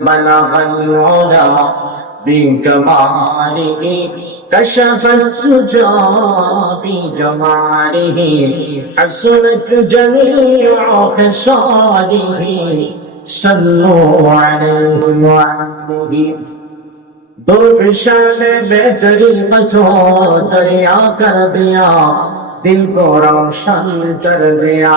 بلغ العلا بكماله كشف الدجى بجماله حسنت جميع خصاله صلوا عليه وآله दुर्शान बेहतरी बचो दरिया कर दिया दिल को रोशन कर दिया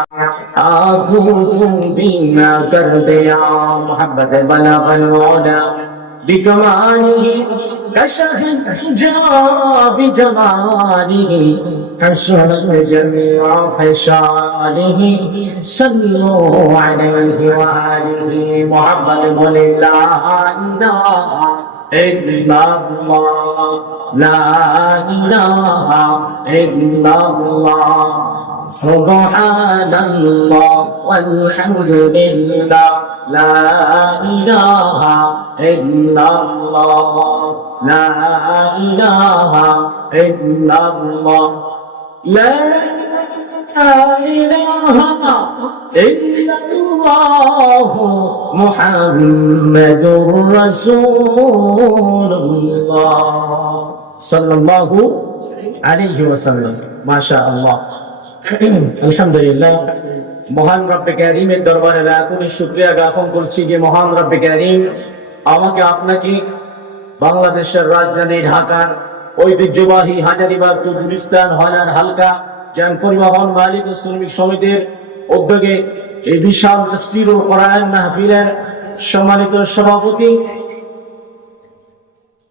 आँखों को बीना कर दिया मोहब्बत बलगल औला बिकमालिह कशफ जा बिजमालिह हसनत जमीअ खिसालिह सल्लु अलैहि व आलिहि मोहब्बत बोले ला इलाहा इल्लल्लाह ला इलाहा इल्लल्लाह सुब्हानल्लाह वल्हम्दुलिल्लाह ला इलाहा इल्लल्लाह ला इलाहा इल्लल्लाह ला इलाहा इल्लल्लाह मुहम्मदुर रसूलुल्लाह सल्लल्लाहु अलैहि वसल्लम माशाअल्लाह আলহামদুলিল্লাহ মহান রব্বে কারীমের দরবারে লাখো শুকরিয়া জ্ঞাপন করছি যে মহান রব্বে কারীম আমাকে আপনাকে বাংলাদেশের রাজধানী ঢাকার ঐতিহ্যবাহী হাজারীবাগ টু গুলিস্তান হলার হালকা যান পরিবহন মালিক ও শ্রমিক সমিতির উদ্যোগে এই বিশাল তাফসীর ও কোরআন মাহফিলের সম্মানিত সভাপতি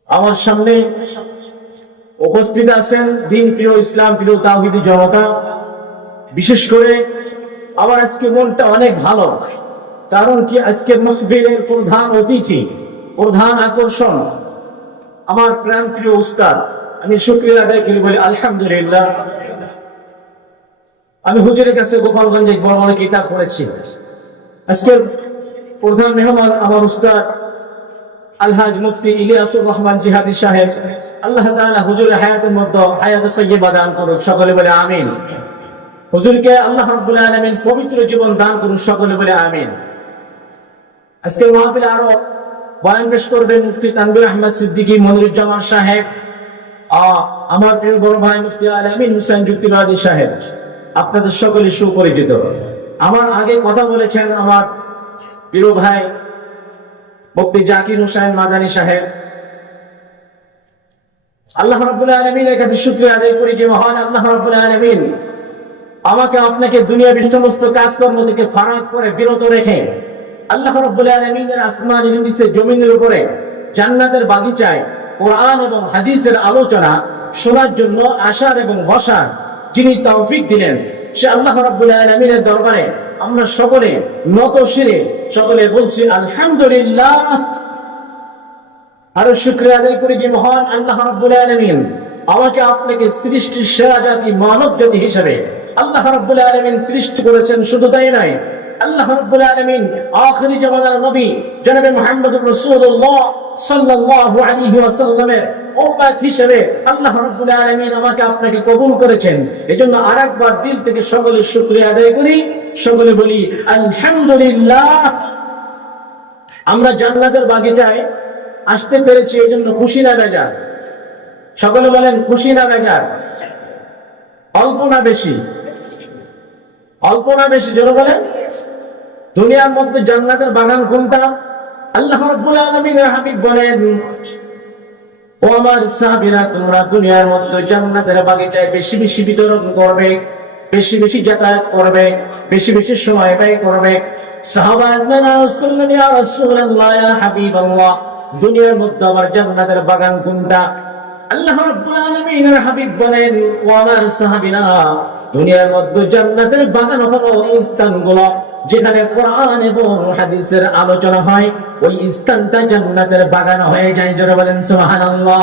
আমার সামনে উপস্থিত আছেন দিন প্রিয় ইসলাম প্রিয় তাওহীদি জনতা বিশেষ করে আমার আজকে মনটা অনেক ভালো কারণ কি আজকের মাহফিলের প্রধান অতিথি প্রধান আকর্ষণ আমার প্রাণপ্রিয় উস্তাদ আমি শুকরিয়া আদায় করি বলি আলহামদুলিল্লাহ আমি হুজুরের কাছে গোপালগঞ্জে বড় বড় কিতাব পড়েছি আজকের প্রধান মেহমান আমার উস্তাদ আলহাজ মুফতি ইলিয়াসুর রহমান জিহাদি সাহেব আল্লাহ তাআলা হুজুরের হায়াতের মধ্যে হায়াত তাইয়্যিবা দান করুক সকলে বলে আমিন হুজুরকে আল্লাহ রাব্বুল আলামিন পবিত্র জীবন দান করুন সকলে বলে আমিন আজকের মাহফিলে আরো বয়ান পেশ করবেন মুফতি তানভীর আহমদ সিদ্দিকী মনিরুজ্জামান সাহেব আমার প্রিয় বড় ভাই মুফতি আলামিন হোসেন যুক্তিবাদী সাহেব আপনাদের সকলে সুপরিচিত আমার আগে কথা বলেছেন আমার প্রিয় ভাই মুফতি জাকির হোসেন মাদানী সাহেব আল্লাহ রাব্বুল আলামিনের কাছে শুকরিয়া আদায় করি যে মহান আল্লাহ রাব্বুল আলামিন আমাকে আপনাকে দুনিয়ার সমস্ত কাজকর্ম থেকে ফারাক করে বিরত রেখে আল্লাহ রাব্বুল আলামিনের আসমানের নিচে জমিনের উপরে জান্নাতের বাগিচায় কোরআন এবং হাদিসের আলোচনা শোনার জন্য আসার এবং বসার যিনি তৌফিক দিলেন সে আল্লাহ রাব্বুল আলামিনের দরবারে আমরা সকলে নত শিরে সকলে বলছি আলহামদুলিল্লাহ আরো শুকরিয়া আদায় করি যে মহান আল্লাহ রাব্বুল আলামিন আমাকে আপনাকে সৃষ্টির সেরা জাতি মানব জাতি হিসেবে আল্লাহ রাব্বুল আলামিন সৃষ্টি করেছেন শুধু তাই নয় আল্লাহ রাব্বুল আলামিন আখিরি জামানার নবী জনাবে মুহাম্মদুর রাসূলুল্লাহ সাল্লাল্লাহু আলাইহি ওয়াসাল্লামের উম্মত হিসেবে আল্লাহ রাব্বুল আলামিন আমাকে আপনাকে কবুল করেছেন এজন্য আরেকবার দিল থেকে সকলে শুকরিয়া আদায় করি সকলে বলি আলহামদুলিল্লাহ আমরা জান্নাতের বাগিচায় আসতে পেরেছি এজন্য খুশি না বেজার সকলে বলেন খুশি না বেজার অল্প না বেশি অল্প না বেশি জোরে বলেন দুনিয়ার মধ্যে জান্নাতের বাগান কোনটা আল্লাহ রাব্বুল আলামিনের হাবিব বলেন ও আমার সাহাবীরা তোমরা দুনিয়ার মধ্যে জান্নাতের বাগিচায় বেশি বেশি বিতরণ করবে বেশি বেশি যাতায়াত করবে বেশি বেশি সময় ব্যয় করবে সাহাবা আজমান আরজ করলেন ইয়া রাসূলুল্লাহ ইয়া হাবিবাল্লাহ দুনিয়ার মধ্যে আমার জান্নাতের বাগান কোনটা আল্লাহ রাব্বুল আলামিনের হাবিব বলেন ও আমার সাহাবীরা দুনিয়ার মধ্যে জান্নাতের বাগান হলো এই স্থানগুলো যেখানে কোরআন এবং হাদিসের আলোচনা হয় ওই স্থানটা জান্নাতের বাগান হয়ে যায় জোরে বলেন সুবহানাল্লাহ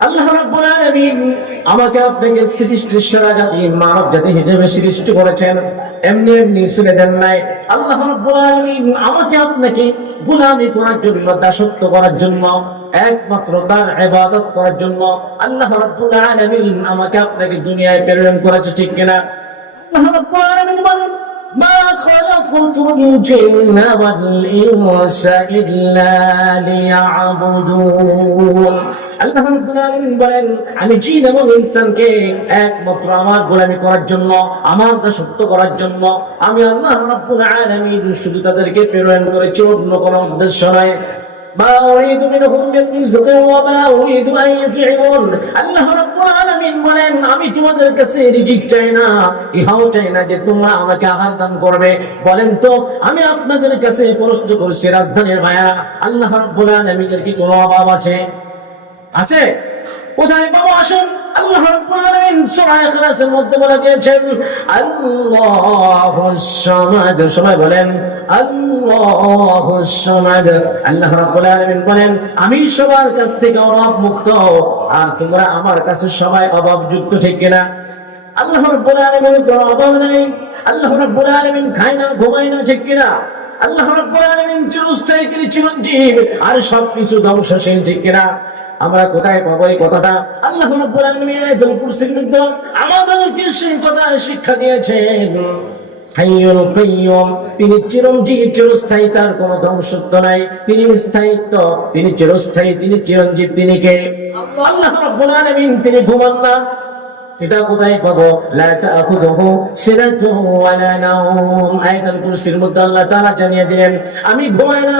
আল্লাহ রাব্বুল আলামিন আমাকে আপনাকে সৃষ্টির সেরা জাতি মানব জাতি হিসেবে সৃষ্টি করেছেন এমনি এমনি শুনে দেন নাই আল্লাহ রাব্বুল আলামিন আমাকে আপনাকে গোলামি করার জন্য দাসত্ব করার জন্য একমাত্র তার ইবাদত করার জন্য আল্লাহ রাব্বুল আলামিন আমাকে আপনাকে দুনিয়ায় প্রেরণ করেছে ঠিক কিনা আল্লাহ রাব্বুল আলামিন বলেন মা খালাকতুল জিন্না ওয়াল ইনসা ইল্লা লিয়াবুদুন। আল্লাহ রাব্বুল আলামিন বলেন, আমি জিন এবং ইনসানকে একমাত্র আমার গোলামি করার জন্য, আমার দাসত্ব করার জন্য আমি আল্লাহ রাব্বুল আলামিন শুধু তাদেরকে প্রেরণ করেছি, অন্য কোনো উদ্দেশ্য নয়। মা উরিদু মিনহুম মিন রিজকিন ওয়া মা উরিদু আন ইউতিউন। আল্লাহ রাব্বুল আলামিন বলেন, আমি তোমাদের কাছে রিজিক চাই না, ইহাও চাই না যে তোমরা আমাকে আহার দান করবে। বলেন তো, আমি আপনাদের কাছে প্রশ্ন করছি, রাজধানীর ভাইয়া, আল্লাহ রাব্বুল আলামিনের কি কোনো অভাব আছে? আছে? কোথায় পাবো? আসুন, আল্লাহ রাব্বুল আলামিন সূরা ইখলাসের মধ্যে বলে দিয়েছেন, আল্লাহুস সামাদ। সবাই বলেন আল্লাহুস সামাদ। আল্লাহ রাব্বুল আলামিন বলেন, আমি সবার কাছ থেকে অভাব মুক্ত, আর তোমরা আমার কাছে সবাই অভাবযুক্ত, ঠিক কিনা? আল্লাহ রাব্বুল আলামিনের কোনো অভাব নাই। আল্লাহ রাব্বুল আলামিন খায় না, ঘুমায় না, ঠিক কিনা? আল্লাহ রাব্বুল আলামিন চিরস্থায়ী, তিনি চিরঞ্জীব, আর সবকিছু ধ্বংসশীল, ঠিক কিনা? আমরা কোথায় পাবো এই কথাটা? আল্লাহ রাব্বুল আলামিন আয়াতুল কুরসির মধ্যে আমাদেরকে সেই কথা শিক্ষা দিয়েছেন, হাইয়ুল কাইয়ুম, তিনি চিরঞ্জীব, চিরস্থায়ী, তার কোনো ধ্বংসত্ব নাই, তিনি স্থায়িত্ব, তিনি চিরস্থায়ী, তিনি চিরঞ্জীব। তিনি কে? আল্লাহ রাব্বুল আলামিন। তিনি ঘুমান না। এটা কোথায় পাবো? লা তাখুযুহু সিনাতুন ওয়ালা নাওম। আয়াতুল কুরসির মধ্যে আল্লাহ তাআলা জানিয়ে দিলেন, আমি ঘুমাই না।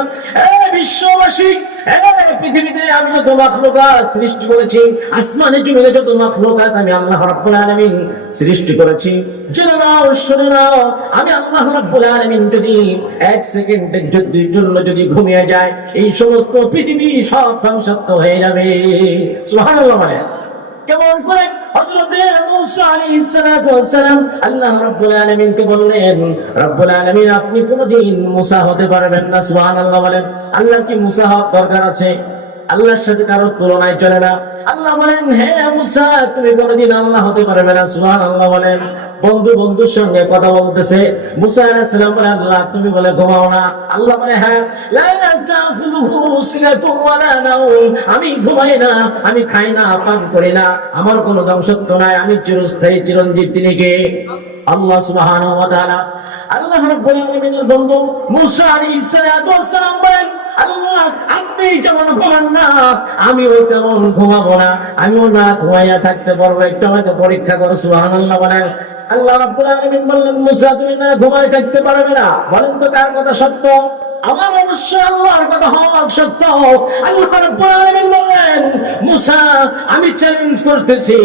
বিশ্ববাসী, পৃথিবীতে আমি যত মাখলুকাত সৃষ্টি করেছি, আসমানে জমিনে যত মাখলুকাত আমি আল্লাহ রাব্বুল আলামিন সৃষ্টি করেছি, জেনে নাও, শুনে নাও, আমি আল্লাহ রাব্বুল আলামিন যদি এক সেকেন্ডের জন্য যদি ঘুমিয়ে যায়, এই সমস্ত পৃথিবী সব ধ্বংসাত্মক হয়ে যাবে। সুবহানাল্লাহ। মানে কেমন করে? হযরত মূসা আলাইহিস সালাতু ওয়াস সালাম আল্লাহ রাব্বুল আলামিনকে বললেন, রাব্বুল আলামিন, আপনি কোনদিন মূসা হতে পারবেন না। সুবহানাল্লাহ বলেন। আল্লাহ কি মূসা হওয়ার দরকার আছে? আল্লাহর সাথে কারো তুলনায় চলে না। আল্লাহ বলেন, হে মূসা, তুমি কোনদিন আল্লাহ হতে পারবে না। সুবহানাল্লাহ বলেন। বন্ধু বন্ধুর সঙ্গে কথা বলতেছে, মূসা আলাইহিস সালাম বলে, আল্লাহ তুমি বলে ঘুমাও না। আল্লাহ বলে, হ্যাঁ, লা তাখুযুহু সিনাতুন ওয়ালা নাওম, আমি ঘুমাই না, আমি খাই না, পান করি না, আমার কোনো ধ্বংসত্ব নাই, আমি চিরস্থায়ী, চিরঞ্জীব। তিনি কে? আল্লাহ সুবহানাহু ওয়া তাআলা। আল্লাহ রাব্বুল আলামিনের বন্ধু মূসা আলাইহিস সালাতু ওয়াস সালাম বলেন, আল্লাহ আপনি যেমন ঘুমান না, আমিও তেমন ঘুমাবো না, আমিও না ঘুমাইয়া থাকতে পারবো, একটু আমাকে পরীক্ষা করো। সুবহানাল্লাহ বলেন। আল্লাহ রাব্বুল আলামিন বললেন, মূসা তুমি না ঘুমায় থাকতে পারবে না। বলেন তো কার কথা সত্য? আমার অবশ্যই আল্লাহর কথা হওয়া সত্য। আল্লাহ রাব্বুল আলামিন বললেন, মূসা আমি চ্যালেঞ্জ করতেছি,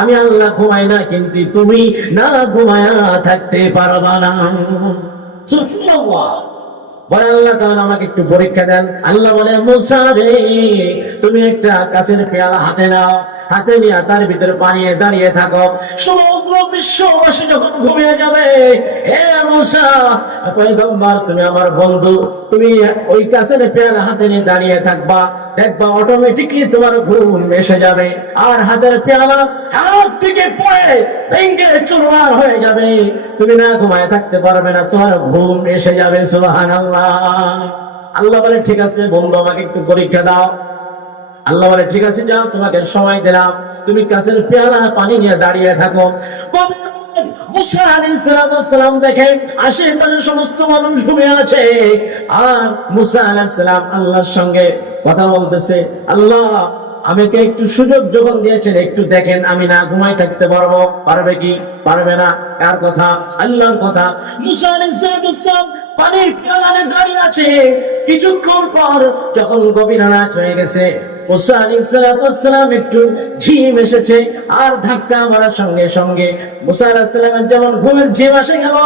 আমি আল্লাহ ঘুমাই না, কিন্তু তুমি না ঘুমায়া থাকতে পারবা না। সুবহানাল্লাহ। বলে, আল্লাহ তাআলা আমাকে একটু পরীক্ষা দেন। আল্লাহ বলে, মূসা রে, তুমি একটা কাচের পেয়ালা হাতে নাও, হাতে নিয়ে তার ভিতরে পানি দাঁড়িয়ে থাকো, সমগ্র বিশ্ববাসী যখন ঘুমিয়ে যাবে, হে মূসা পয়গম্বর, তুমি আমার বন্ধু, তুমি ওই কাচের পেয়ালা হাতে নিয়ে দাঁড়িয়ে থাকবা, দেখবা অটোমেটিকলি তোমার ঘুম এসে যাবে, আর হাতের পেয়ালা হাত থেকে পড়ে ভেঙে চুরমার হয়ে যাবে, তুমি না ঘুমায় থাকতে পারবে না, তোমার ঘুম এসে যাবে। সুবহানাল্লাহ। আল্লাহ বলে, ঠিক আছে বন্ধু, আমাকে একটু পরীক্ষা দাও। আল্লাহ বলে, ঠিক আছে, যাও, তোমাকে সময় দিলাম, তুমি কাছের পেয়ালা পানি নিয়ে দাঁড়িয়ে থাকো। মূসা আলাইহিস সালাম দেখেন আশেপাশে সমস্ত মানুষ ঘুমিয়ে আছে, আর মূসা আলাইহিস সালাম আল্লাহর সঙ্গে কথা বলতেছে। আল্লাহ আমাকে একটু সুযোগ যখন দিয়েছেন, একটু দেখেন আমি না ঘুমাই থাকতে পারবো। পারবে কি? পারবে না। কার কথা? আল্লাহর কথা। মূসা আলাইহিস সালাম পানির পেয়ালা নিয়ে দাঁড়িয়ে আছে। কিছুক্ষণ পর যখন গভীর রাত হয়ে গেছে, মূসা আলাইহিস সালাম একটু ঝিম এসেছে, আর ধাক্কা মারার সঙ্গে সঙ্গে মূসা আলাইহিস সালামের যেমন ঘুমের ঝিম এসে গেল,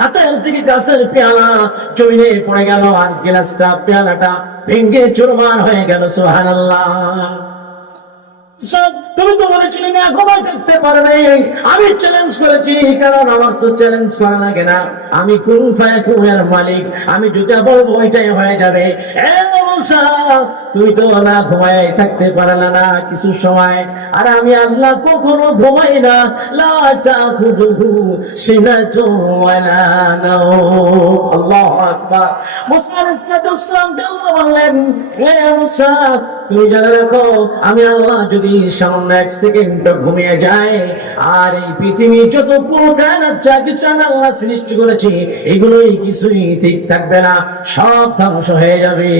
হাতের থেকে গাছের পেয়ালা জমিনে পড়ে গেল, আর গ্লাসটা, পেয়ালাটা ভেঙে চুরমার হয়ে গেল। সুবহানাল্লাহ। তুমি তো বলেছিলে না ঘুমাই থাকতে পারবে, আমি চ্যালেঞ্জ করেছি, কারণ আমার তো চ্যালেঞ্জ করা লাগে না, আমি কুন ফায়াকুনের মালিক, আমি যেটা বলবো ওইটাই হয়ে যাবে। তুমি তো না ঘুমাই থাকতে পারলে না কিছু সময়, আর আমি আল্লাহ কখনো ঘুমাই না। লা তাখুযুহু সিনাতুন ওয়ালা নাওম। আল্লাহু আকবার। মূসা আলাইহিস সালাম আল্লাহ বললেন, হে মূসা, তুমি জেনে রাখো, আমি আল্লাহ যদি যদি সামান্য 1 সেকেন্ড ঘুমিয়ে যায়, আর এই পৃথিবী যত পুরো কায়নাত যা কিছু আমি আল্লাহ সৃষ্টি করেছি এগুলোই কিছুই ঠিক থাকবে না, সব ধ্বংস হয়ে যাবে।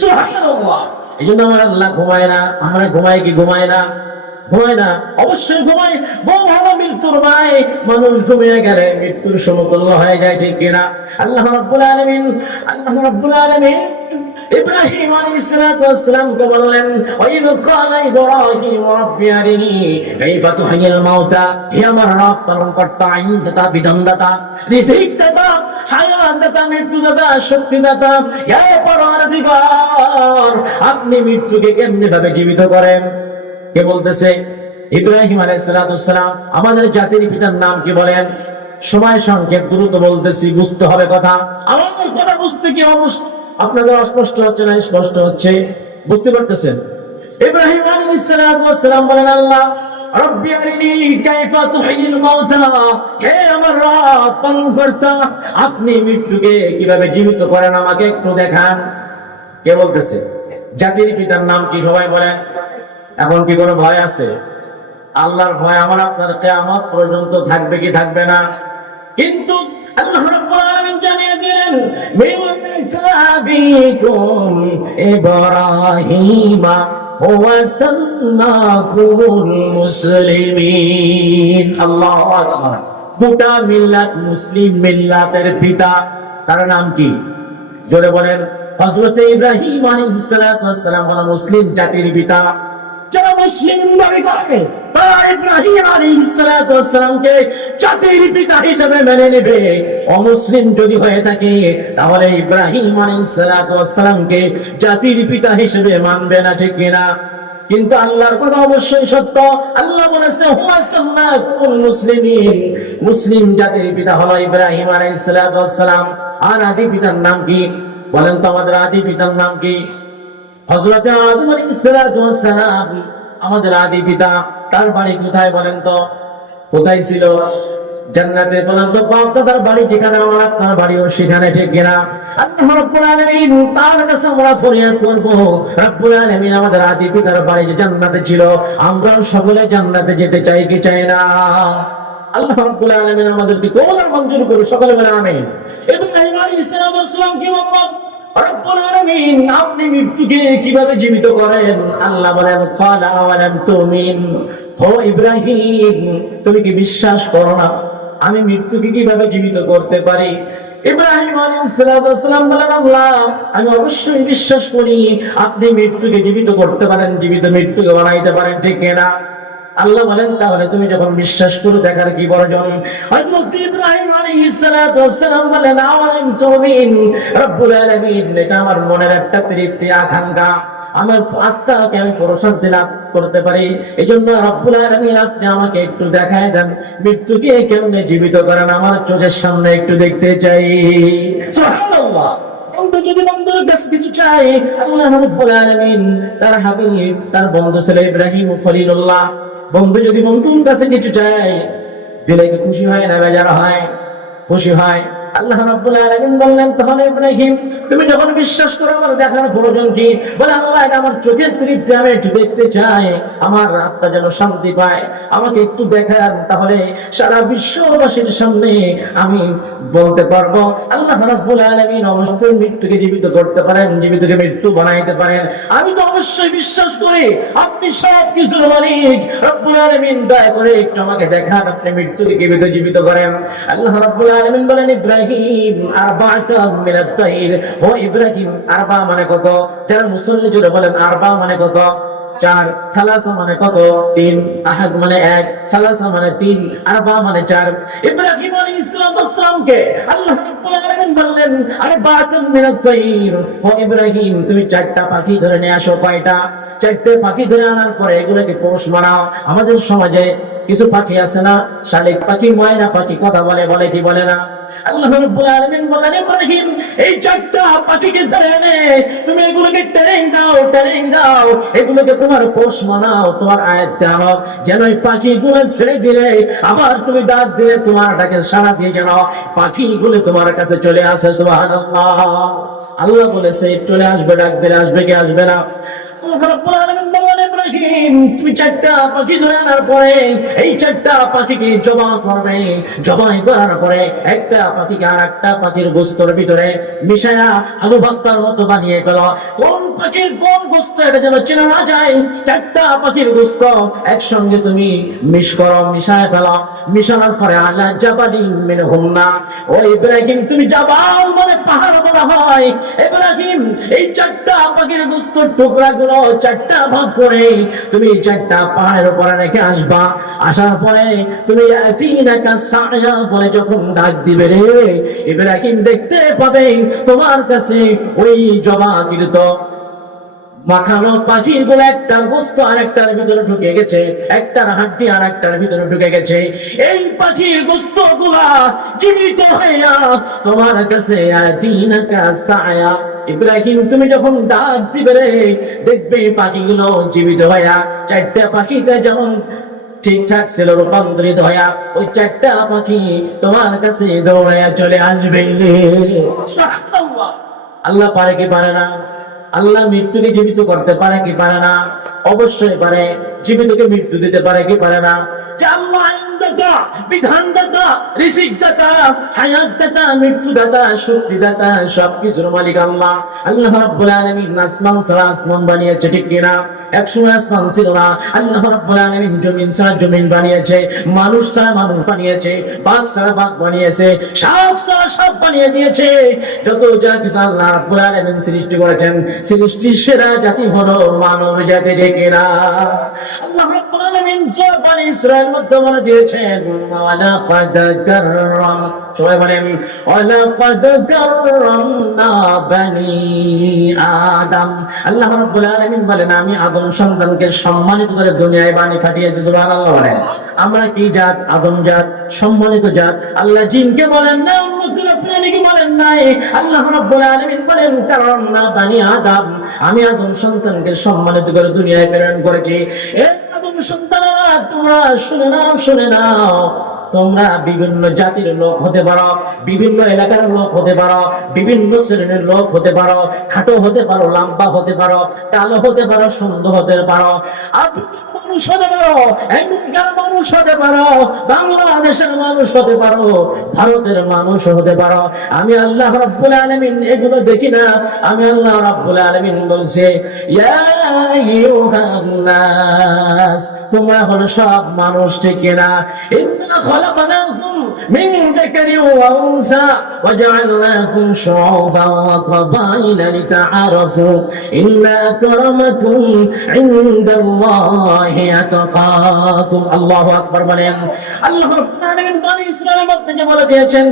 সুবহানাল্লাহ। এই জন্য আমার আল্লাহ ঘুমায় না। আমরা ঘুমাই কি ঘুমায় না? ঘুমায় না, অবশ্যই ঘুমাই। বউ হলো মৃত্যুর ভাই, মানুষ ঘুমিয়ে গেলে মৃত্যুর সমতুল্য হয়ে যায়, ঠিক কিনা? আল্লাহ রাব্বুল আলামিন ইব্রাহিম আলাইহিস সালাতু ওয়াস সালামকে বললেন, ওয়াইল ক্বালা ইব্রাহিম রাব্বি আরিনি কাইফা তুহয়িল মাউতা, হে আমার রব পালনকর্তা, আইনদাতা, বিধানদাতা, রিজিকদাতা, হায়াতদাতা, মৃত্যুদাতা, শক্তিদাতা, হে পরওয়ারদিগার, আপনি মৃত্যুকে কেমনে ভাবে জীবিত করেন? কে বলতেছে? ইব্রাহিম আলাইহিস সালাতু ওয়াস সালাম। আমাদের জাতির পিতার নাম কি বলেন? সময় সংক্ষেপ, দ্রুত বলতেছি, বুঝতে হবে কথা। আমার কথা বুঝতে কি আপনাদের অস্পষ্ট হচ্ছে না স্পষ্ট হচ্ছে? বুঝতে পারতেছেন? ইব্রাহিম আলাইহিস সালাতু ওয়াস সালাম বলেন, আল্লাহ রব্বি আরিনি কাইফা তুহয়িল মাউতা, হে আমার রব পালনকর্তা, আপনি মৃত্যুকে কিভাবে জীবিত করেন আমাকে একটু দেখান। কে বলতেছে? জাতির পিতার নাম কি সবাই বলেন? এখন কি কোনো ভয় আছে? আল্লাহর ভয় আমার আপনার কিয়ামত পর্যন্ত থাকবে কি থাকবে না? কিন্তু আল্লাহ রাব্বুল আলামিন জানিয়ে দিলেন, মিল্লাতা আবিকুম ইব্রাহিম ওয়া সাম্মাকুমুল মুসলিমিন। আল্লাহু আকবার। গোটা মিল্লাত মুসলিম মিল্লাতের পিতা, তার নাম কি? জোরে বলেন। হযরত ইব্রাহিম আলাইহিস সালাতু ওয়াস সালাম হলো মুসলিম জাতির পিতা। যারা মুসলিম দাবি করে তারা ইব্রাহিম আলাইহিস সালাতু ওয়াস সালামকে জাতির পিতা হিসেবে মেনে নেবে। অমুসলিম যদি হয়ে থাকে তাহলে ইব্রাহিম আলাইহিস সালাতু ওয়াস সালামকে জাতির পিতা হিসেবে মানবে না, ঠিক কিনা? কিন্তু আল্লাহর কথা অবশ্যই সত্য। আল্লাহ বলেছে, হুয়া সাম্মাকুল মুসলিমিন, মুসলিম জাতির পিতা হলো ইব্রাহিম আলাইহিস সালাতু ওয়াস সালাম। আর আদি পিতার নাম কি বলেন তো? আমাদের আদি পিতার নাম কি? হযরত আদম আলাইহিস সালাতু ওয়াস সালাম আমাদের আদি পিতা। তার বাড়ি কোথায় বলেন তো? কোথায় ছিল? জান্নাতে। বলেন তো বাপ-দাদার বাড়ি যেখানে আমার আপনার বাড়িও সেখানে, ঠিক কিনা? আল্লাহ রাব্বুল আলামিন তার কাছে আমরা ফরিয়াদ করব, রাব্বুল আলামিন আমাদের আদি পিতার বাড়ি যে জান্নাতে ছিল, আমরা সকলে জান্নাতে যেতে চাই কি চাই না? আল্লাহ রাব্বুল আলামিন আমাদেরকে কবুল মঞ্জুর করুন, সকলে বলেন আমিন। ইব্রাহিম আলাইহিস সালাম কি বললেন? রব্বুল আলামিন আপনি মৃত্যুকে কিভাবে জীবিত করেন? আল্লাহ বলেন, ক্বালা আওয়ালাম তুমিন, ও ইব্রাহিম তুমি কি বিশ্বাস করো না আমি মৃত্যুকে কিভাবে জীবিত করতে পারি? ইব্রাহিম আলাইহিস সালাম বলেন, আল্লাহ আমি অবশ্যই বিশ্বাস করি আপনি মৃত্যুকে জীবিত করতে পারেন, জীবিত মৃত্যুকে বানাইতে পারেন, ঠিক কিনা? আল্লাহ বলেন, তাহলে তুমি যখন বিশ্বাস করো দেখার কি প্রয়োজন? হযরত ইব্রাহিম আলাইহিস সালাম বলেন, আওয়ালাম তুমিন, রব্বুল আলামিন এটা আমার মনের একটা তৃপ্তি, আকাঙ্ক্ষা, আমার আত্মাকে আমি প্রশান্তি লাভ করতে পারি। এজন্য রব্বুল আলামিন আপনি আমাকে একটু দেখায় দেন মৃত্যুকে কেমনে জীবিত করেন, আমার চোখের সামনে একটু দেখতে চাই। সুবহানাল্লাহ। বন্ধু যদি বন্ধুর কাছে কিছু চাই, আল্লাহ রাব্বুল আলামিন তার হাবিব তার বন্ধু ছিল ইব্রাহিম খলিলুল্লাহ, বন্ধু যদি বন্ধুর কাছে কিছু চাই দিলে কি খুশি হয় না বেজার হয়? খুশি হয়। আল্লাহ রাব্বুল আলামিন বললেন, তাহলে ইব্রাহিম তুমি যখন বিশ্বাস করো আমার দেখার প্রয়োজন কি? বলে, আল্লাহ এটা আমার চোখের তৃপ্তি, আমি একটু দেখতে চাই, আমার আত্মা যেন শান্তি পায়, আমাকে একটু দেখার, তাহলে সারা বিশ্ববাসীর সামনে আমি বলতে পারবো আল্লাহ রাব্বুল আলামিন অবশ্যই মৃত্যুকে জীবিত করতে পারেন, জীবিতকে মৃত্যু বানাইতে পারেন। আমি তো অবশ্যই বিশ্বাস করি আপনি সব কিছুর মালিক। রব্বুল আলামিন দয়া করে একটু আমাকে দেখান আপনি মৃত্যুকে কিভাবে জীবিত করেন। আল্লাহ রাব্বুল আলামিন বলেন, ইব্রাহিম আরবাআতা মিনাত তাইর, ও ইব্রাহিম আরবা মানে কত? যারা মুসল্লি জুড়ে বলেন আরবা মানে কত? 4, সালাসা মানে কত? 3, আহাদ মানে 1, সালাসা মানে 3, আরবা মানে 4। ইব্রাহিম আলাইহিস সালামকে আল্লাহ রাব্বুল আলামিন বললেন, আরবাআতুন মিনাত তাইর, ও ইব্রাহিম তুমি 4টা পাখি ধরে নিয়ে আসো। কয়টা? 4টে পাখি ধরে আনার পরে এগুলোকে পোষ মানাও। আমাদের সমাজে কিছু পাখি আছে না, শালিক পাখি, ময়না পাখি কথা বলে, বলে কি বলে না? আল্লাহ রাব্বুল আলামিন বলেন, ইব্রাহিম এই 4টা পাখিকে ধরে এনে তুমি এগুলোকে ট্রেনিং দাও, এগুলোকে তোমার পোষ মানাও, তোমার আয়াতে আনো, যেন এই পাখিগুলো ছেড়ে দিলে আবার তুমি ডাক দিয়ে তোমার ডাকে সাড়া দিয়ে যেন পাখিগুলো তোমার কাছে চলে আসে। সুবহানাল্লাহ। আল্লাহ বলেছে চলে আসবে, ডাক দিলে আসবে কি আসবে না? আল্লাহ রাব্বুল আলামিন বলেন, ইব্রাহিম তুমি চারটা পাখি ধরে আনার পরে এই চারটা পাখিকে জবাই করবে, জবাই করার পরে একটা পাখিকে আর একটা পাখির গোস্তের ভিতরে মিশায়া আলু ভর্তার মতো বানিয়ে ফেলো। কোন পাখির কোন গোস্ত এটা যেন চেনা না যায়, চারটা পাখির গোস্ত একসঙ্গে তুমি মিশায় ফেলো। মিশানোর পরে আল্লাহ জাবালি মিনহুন্না, ও ইব্রাহিম তুমি জাবাল মানে পাহাড় বলা হয়। ইব্রাহিম এই চারটা পাখির গোস্তের টুকরাগুলো চারটা ভাগ করে তুমি চারটা পাহাড়ের উপরে রেখে আসবা। আসার পরে তুমি ইয়াতিনাকা সায়া বলে যখন ডাক দিবে রে ইব্রাহিম দেখতে পাবে তোমার কাছে ওই জবাকৃত মাখানো পাখির গুলো একটার গোস্ত আর একটার ভিতরে ঢুকে গেছে, একটার হাড্ডি আর একটার ভিতরে ঢুকে গেছে। এই পাখির গোস্ত গুলা জীবিত হইয়া তোমার কাছে ইয়াতিনাকা সায়া। ইব্রাহিম তুমি যখন ডাক দিবে রে দেখবে পাখিগুলো জীবিত হইয়া চারটা পাখিতে যেমন ঠিকঠাক ছিল রূপান্তরিত হইয়া ওই চারটা পাখি তোমার কাছে দৌড়াইয়া চলে আসবে। আল্লাহ পারে কি পারে না? আল্লাহ মৃত্যুকে জীবিত করতে পারে কি পারে না? অবশ্যই পারে। জীবিতকে মৃত্যু দিতে পারে কি পারে না? যে আল্লাহ আইনদাতা, বিধানদাতা, রিজিকদাতা, হায়াতদাতা, মৃত্যুদাতা, শক্তিদাতা, সবকিছুর মালিক আল্লাহ। আল্লাহ রাব্বুল আলামিন আসমান ছাড়া আসমান বানিয়েছে, ঠিক কিনা? একসময় আসমান ছিল না। আল্লাহ রাব্বুল আলামিন জমিন ছাড়া জমিন বানিয়েছে, মানুষ ছাড়া মানুষ বানিয়েছে, বাঘ ছাড়া বাঘ বানিয়েছে, সাপ ছাড়া সাপ বানিয়ে দিয়েছে। যত যা কিছু আল্লাহ রাব্বুল আলামিন সৃষ্টি করেছেন, সৃষ্টির সেরা জাতি হলো মানব জাতি, ঠিক কিনা? আল্লাহ রাব্বুল আলামিন বনি ইসরাঈলের মধ্যে বলে দিয়েছেন ওয়ালাকাদ কাররাম, সবাই বলেন ওয়ালাকাদ কাররামনা বনি আদম। আল্লাহ রাব্বুল আলামিন বলেন আমি আদম সন্তানকে সম্মানিত করে দুনিয়ায় বাণী পাঠিয়েছি, সুবহানাল্লাহ বলেন। আমরা কি জাত? আদম জাত, সম্মানিত জাত। আল্লাহ জিনকে বলেন না, অন্য কোন প্রাণীকে বলেন নাই। আল্লাহ রাব্বুল আলামিন বলেন কাররামনা বনি আদম, আমি আদম সন্তানকে সম্মানিত করে দুনিয়ায় প্রেরণ করেছি। এই আদম সন্তানেরা তোমরা শুনে নাও, শুনে নাও। তোমরা বিভিন্ন জাতির লোক হতে পারো, বিভিন্ন এলাকার লোক হতে পারো, বিভিন্ন শ্রেণীর লোক হতে পারো, খাটো হতে পারো, লম্বা হতে পারো, কালো হতে পারো, সুন্দর হতে পারো, আফ্রিকার মানুষ হতে পারো, আমেরিকার মানুষ হতে পারো, বাংলাদেশের মানুষ হতে পারো, ভারতের মানুষ হতে পারো। আমি আল্লাহ রাব্বুল আলামিন এগুলো দেখি না। আমি আল্লাহ রাব্বুল আলামিন বলছে ইয়া আইয়ুহান নাস, তোমরা হলো সব মানুষ, ঠিক কিনা? ইন্না خلقناكم من ذكر وأنثى وجعلناكم شعوبا وقبائل لتعارفوا إن أكرمكم عند الله أتقاكم। الله أكبر বলেন। আল্লাহ রাব্বুল আলামিন বনি ইসরাঈলের মধ্যে যে বলে দিয়েছেন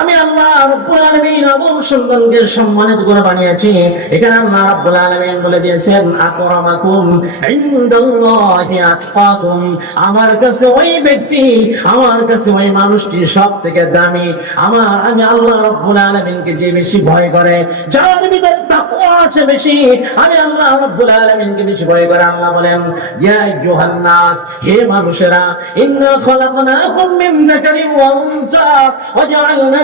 আমি আল্লাহ রাব্বুল আলামিন আদম সন্তানকে সম্মানিত করে বানিয়েছি। এখানে আল্লাহ রাব্বুল আলামিন বলে দিয়েছেন আকরামাকুম ইনদাল্লাহি আতকাকুম, আমার কাছে ওই ব্যক্তি, আমার কাছে ওই মানুষটি সবথেকে দামি। আমি আল্লাহ রাব্বুল আলামিনকে যে বেশি ভয় করে, যার ভিতরে তাকওয়া আছে বেশি, আমি আল্লাহ রাব্বুল আলামিনকে বেশি ভয় করে। আল্লাহ বলেন ইয়া আইয়ুহান নাস, হে মানুষেরা, ইন্না খলাকনাকুম মিন যাকারিন ওয়া উনসা ওয়া জাআলনা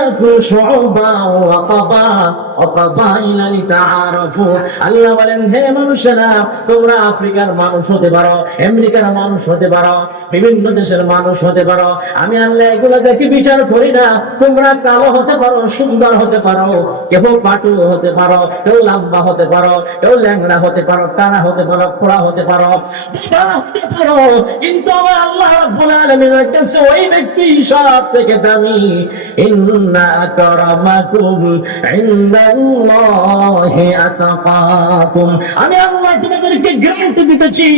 আল্লাহ বলেন হে মানুষেরা, তোমরা আফ্রিকার মানুষ হতে পারো, আমেরিকার মানুষ হতে পারো, বিভিন্ন দেশের মানুষ হতে পারো। আমি আল্লাহ এগুলো দেখে বিচার করি না। তোমরা কালো হতে পারো, সুন্দর হতে পারো, কেউ পাটু হতে পারো, কেউ লম্বা হতে পারো, কেউ ল্যাংড়া হতে পারো, টানা হতে পারো, খোড়া হতে পারো, হতে পারো, কিন্তু আমার আল্লাহ রাব্বুল আলামিনের কাছে ওই ব্যক্তি সব থেকে দামি। ইন্না আকরামাকুম ইনদাল্লাহি আতকাকুম, আমি আল্লাহ তোমাদেরকে গ্যারান্টি দিতেছি,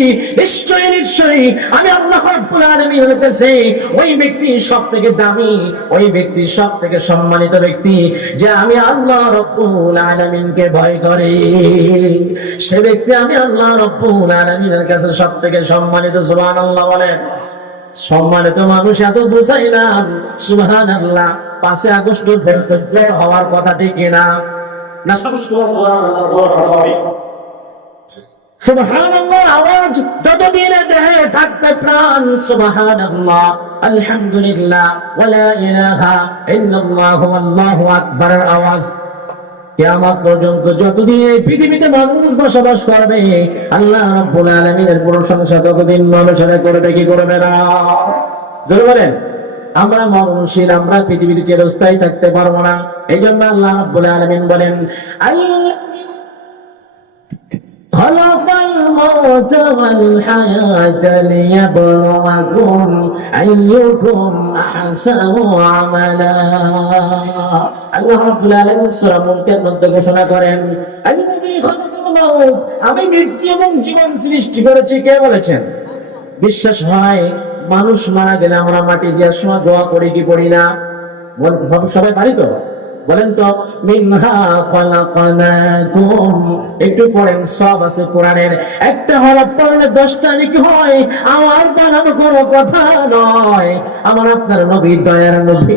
নিশ্চয়ই নিশ্চয়ই আমি আল্লাহ রাব্বুল আলামিনের কাছে ওই ব্যক্তি সব থেকে দামি, ওই ব্যক্তি সব থেকে সম্মানিত ব্যক্তি যে আমি আল্লাহ রাব্বুল আলামিনকে ভয় করে। সে ব্যক্তি আমি আল্লাহ রাব্বুল আলামিনের কাছে সব থেকে সম্মানিত। সুবহানাল্লাহ বলেন। সম্মানিত মানুষ এত বুঝাইলাম, সুবহানাল্লাহ। 5 আগস্ট হওয়ার কথা, ঠিক কিনা? না সুবহানাল্লাহ আওয়াজ যতদিন দেহে থাকবে প্রাণ, সুবহানাল্লাহ, আলহামদুলিল্লাহ, ওয়ালা ইলাহা ইল্লাল্লাহু আল্লাহু আকবার আওয়াজ কিয়ামত পর্যন্ত যতদিন এই পৃথিবীতে মানুষ বসবাস করবে, আল্লাহ রাব্বুল আলামিনের প্রশংসা ততদিন মানুষেরা করবে কি করবে না? জোরে বলেন। আমরা মরণশীল, আমরা পৃথিবীতে চিরস্থায়ী থাকতে পারবো না। এই জন্য আল্লাহ রাব্বুল আলামিন বলেন, خلق الموت والحياة ليبلوكم أيكم أحسن عملا। আল্লাহ রাব্বুল আলামিন সূরা মুলকের মধ্যে ঘোষণা করেন, আল্লাযী খালাকাল মাউত, আমি মৃত্যু এবং জীবন সৃষ্টি করেছি। কে বলেছেন? বিশ্বাস হয় মানুষ মারা গেলে আমরা মাটি দেওয়ার সময় দোয়া করি কি করি না? সবাই পারি তো? বলেন তো, মিনহা খালাকনাকুম। একটু পড়েন, সব আছে কোরআনের। একটা হরফ পড়লে 10টা নেকি হয়। আমার বানানো কোনো কথা নয়। আমার আপনার নবী, দয়ার নবী,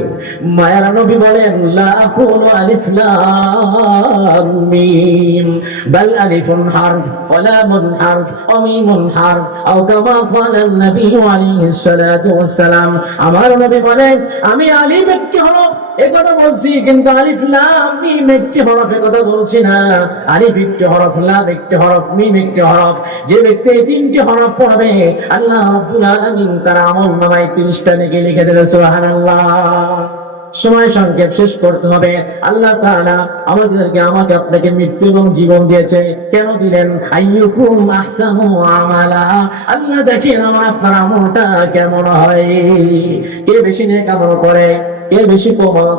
মায়ার নবী বলেন, লা আকুলু আলিফ লাম মিম বাল আলিফুন হারফ ওয়া লামুন হারফ ওয়া মিমুন হারফ আও কামা ক্বালা নবী আলাইহিস সালাতু ওয়াস সালাম। আমার নবী বলেন, আমি আলিফ একটি হরফ এ কথা বলছি, কিন্তু আলিফ লাম মিম একটি হরফ এ কথা বলছি না। আলিফ একটি হরফ, লাম একটি হরফ, মিম একটি হরফ। যে ব্যক্তি এই 3টি হরফ পড়বে, আল্লাহ রাব্বুল আলামিন তার আমলনামায় 30টা নেকি লিখে দেবে। সুবহানাল্লাহ। সময় সংক্ষেপ, শেষ করতে হবে। আল্লাহ তাআলা আমাদেরকে, আমাকে, আপনাকে মৃত্যু এবং জীবন দিয়েছে। কেন দিলেন? আইয়ুকুম আহসানু আমালা। আল্লাহ দেখেন আমার আপনার আমলটা কেমন হয়। কে বেশি নেক আমল করে, কে বেশি কমল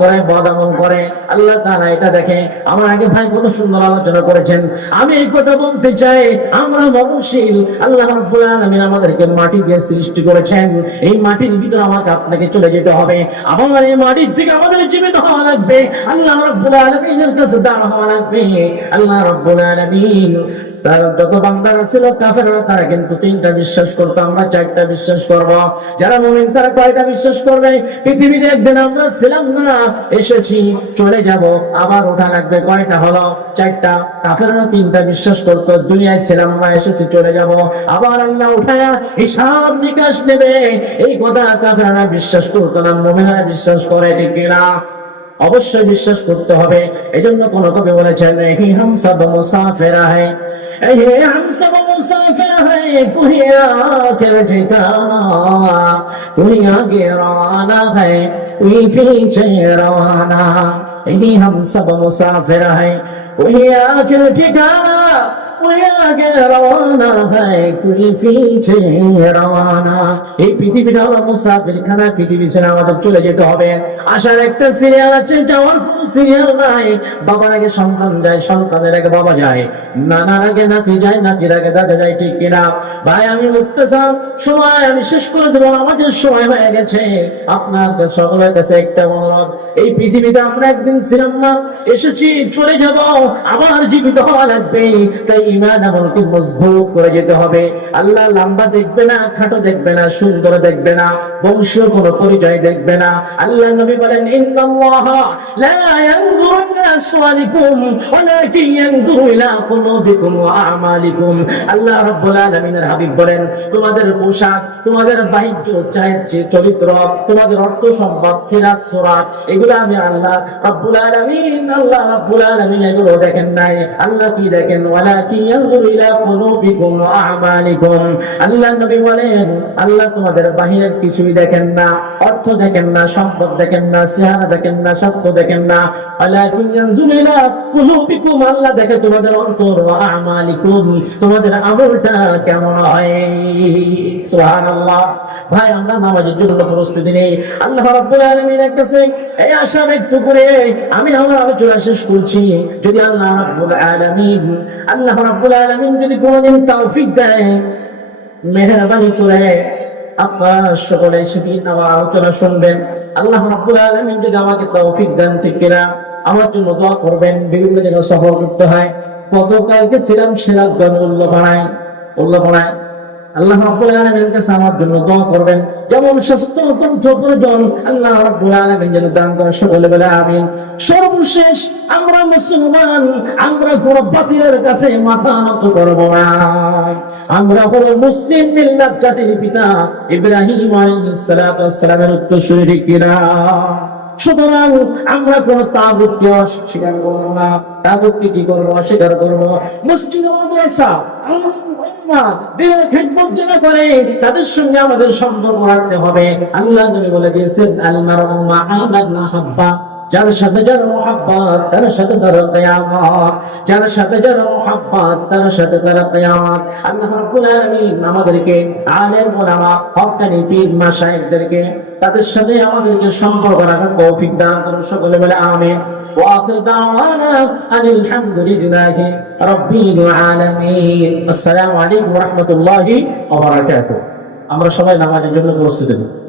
করে, বদ আমল করে, আল্লাহ তাআলা এটা দেখে। আমার আগে ভাই কত সুন্দর আলোচনা করেছেন। আমি এই কথা বলতে চাই, আমরা মরণশীল। আল্লাহ রাব্বুল আলামিন আমাদেরকে মাটি দিয়ে সৃষ্টি করেছেন। এই মাটির ভিতরে আমাকে আপনাকে চলে যেতে হবে। আবার এই মাটির থেকে আমাদের জীবিত হওয়া লাগবে। আল্লাহ রাব্বুল আলামিনের কাছে দাঁড় হওয়া লাগবে। আল্লাহ রাব্বুল আলামিন তার যত বান্দারা ছিল কাফেররা, তারা কিন্তু 3টা বিশ্বাস করতো, আমরা 4টা বিশ্বাস করব। যারা মুমিন তারা কয়টা বিশ্বাস করবে? পৃথিবীতে একদিন আমরা ছিলাম না, এসেছি, চলে যাব, আবার ওঠা লাগবে। কয়টা হলো? 4টা। কাফেররা 3টা বিশ্বাস করতো, দুনিয়ায় ছিলাম না, এসেছি, চলে যাব, আবার আল্লাহ উঠায়া হিসাব নিকাশ নেবে। এই কথা কাফেররা বিশ্বাস করতো না, মুমিনরা বিশ্বাস করে, ঠিক কিনা? অবশ্যই বিশ্বাস করতে হবে। এজন্য কোন কবি বলেছেন, হি হাম সব মুসাফির হ্যায়, হে হাম সব মুসাফির হ্যায়, কোই আখির ঠিকানা, কোই আগে রওয়ানা হ্যায়, কোই পीछे রওয়ানা। হি হাম সব মুসাফির হ্যায়, কোই আখির ঠিকানা, কোই আগে রওয়ানা হ্যায়, কোই পीछे রওয়ানা। এই পৃথিবীটা হলো মুসাফিরখানা। পৃথিবী ছেড়ে আমাদের চলে যেতে হবে। আসার একটা সিরিয়াল আছে, যাওয়ার কোনো সিরিয়াল নাই। বাবার আগে সন্তান যায়, সন্তানের আগে বাবা যায়, নানার আগে নাতি যায়, নাতির আগে দাদা যায়, ঠিক কিনা? ভাই আমি মুক্তাসার সময় আমি শেষ করে দেবো, আমাদের সময় হয়ে গেছে। আপনার সকলের কাছে একটা অনুরোধ, এই পৃথিবীতে আমরা একদিন ছিলাম না, এসেছি, চলে যাব, আবার জীবিত হওয়া লাগবে। তাই ঈমান আমলকে মজবুত করে যেতে হবে। আল্লাহ লম্বা দেখবে না, খাটো দেখবে না, সুন্দর দেখবে না, বংশীয় কোনো পরিচয় দেখবে না। আল্লাহ নবী বলেন, ইন্নাল্লাহা লা ইয়ানজুরু ইলা আসওয়ারিকুম ওয়ালাকিন ইয়ানজুরু ইলা কুলুবিকুম ওয়া আমালিকুম। আল্লাহ রাব্বুল আলামিনের হাবিব বলেন, তোমাদের পোশাক, তোমাদের বাহ্য চরিত্র, তোমাদের অর্থ সম্পদ, সিরাত সুরাত, এগুলো আমি আল্লাহ রাব্বুল আলামিন এগুলো দেখেন নাই। আল্লাহ কি দেখেন? ওয়ালাকিন ইয়ানজুরু ইলা কুলুবিকুম ওয়া আমালিকুম। আল্লাহ নবী বলেন, আল্লাহ তোমাদের বাহিরের কিছুই দেখেন না, অর্থ দেখেন না, সম্পদ দেখেন না, চেহারা দেখেন না, স্বাস্থ্য দেখেন না। ওয়ালাকিন ইয়ানজুরু ইলা কুলুবিকুম, আল্লাহ দেখে তোমাদের অন্তর, ওয়া আমালিকুম, তোমাদের আমলটা কেমন হয়। সুবহানাল্লাহ। ভাই আমরা নামাজের জন্য প্রস্তুতি নেই। আল্লাহ রাব্বুল আলামিনের কাছে এই আশা ব্যক্ত করে আমি আমার আলোচনা শেষ করছি। যদি আল্লাহ রাব্বুল আলামিন যদি কোনদিন তৌফিক দেয়, মেহেরবানি করে আপনারা সকলে সেদিন আমার আলোচনা শুনবেন। আল্লাহ রাব্বুল আলামিন যদি আমাকে তৌফিক দেন, ঠিক কিনা, আমার জন্য দোয়া করবেন। বিভিন্ন জায়গায় সফর করতে হয়। গতকালকে ছিলাম সিরাজগঞ্জ উল্লাপাড়ায়। আল্লাহ রাব্বুল আলামিনের কাছে আমার জন্য দোয়া করবেন। যেমন স্বাস্থ্য কণ্ঠ প্রয়োজন, আল্লাহ রাব্বুল আলামিন যেন দান করেন। সকলে বলে আমিন। সর্বশেষ আমরা মুসলমান, আমরা কোনো বাতিলের কাছে মাথা নত করব না। আমরা হলো মুসলিম মিল্লাত, জাতির পিতা ইব্রাহিম আলাইহিস সালাতু ওয়াস সালামের উত্তরসূরি, ঠিক কিনা? সুতরাং আমরা কোন তাগুতকে অস্বীকার করব না, তাগুতকে কি করব? অস্বীকার করব। মসজিদ ও মাদ্রাসা দিনের খিদমত যারা করে তাদের সঙ্গে আমাদের সম্পর্ক রাখতে হবে। আল্লাহ নবী বলে দিয়েছেন, আল মারউ মা'a মান আহাব্বা, যার সাথে যার মুহাব্বত তার সাথে তার কিয়ামত, যার সাথে যার মুহাব্বত তার সাথে তার কিয়ামত। আল্লাহ রাব্বুল আলামিন আমাদেরকে আলেম উলামা হক্কানি পীর মাশায়েখদেরকে তাদের সাথে আমাদেরকে সম্পর্ক রাখার তৌফিক দান করুন। সকলে বলে আমিন। ওয়া আখিরু দাওয়ানা আনিল হামদুলিল্লাহি রাব্বিল আলামিন। আসসালামু আলাইকুম ওয়া রাহমাতুল্লাহি ওয়া বারাকাতুহু। আমরা সবাই নামাজের জন্য প্রস্তুত হই।